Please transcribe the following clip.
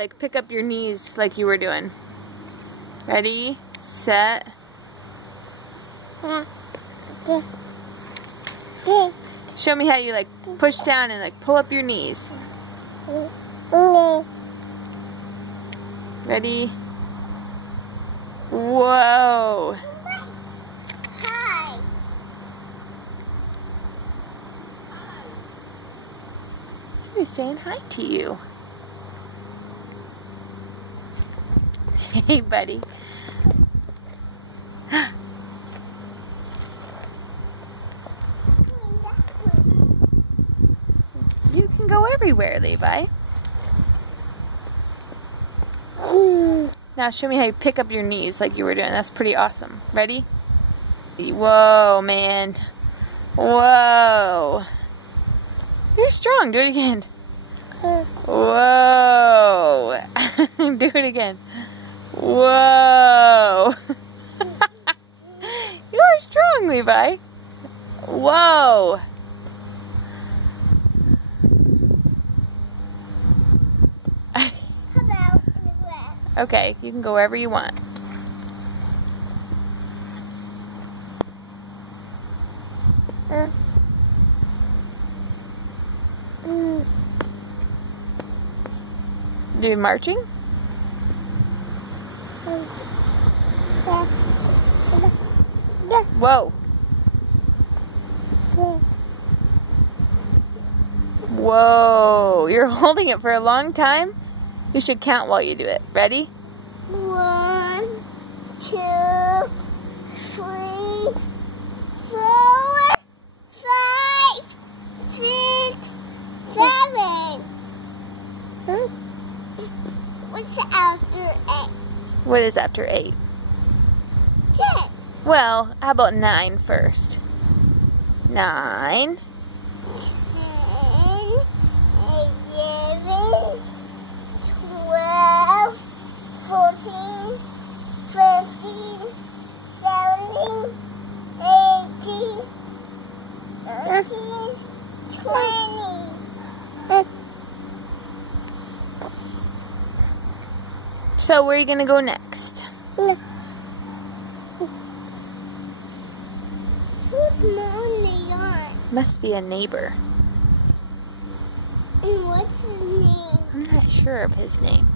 Like, pick up your knees like you were doing. Ready, set. Show me how you like push down and like pull up your knees. Ready? Whoa! Hi. He's saying hi to you. Hey, buddy. You can go everywhere, Levi. Now show me how you pick up your knees like you were doing. That's pretty awesome. Ready? Whoa, man. Whoa. You're strong. Do it again. Whoa. Do it again. Whoa. You are strong, Levi. Whoa. Okay, you can go wherever you want. You marching? Whoa. Whoa, you're holding it for a long time? You should count while you do it. Ready? 1, 2, 3, 4, 5, 6, 7. What's after 8? What is after 8? 10. Well, how about 9 first? 9. 10, 11, 12, 14, 15, 17, 18, 19, 20. So where are you going to go next? Who's mowing the yard? Must be a neighbor. And what's his name? I'm not sure of his name.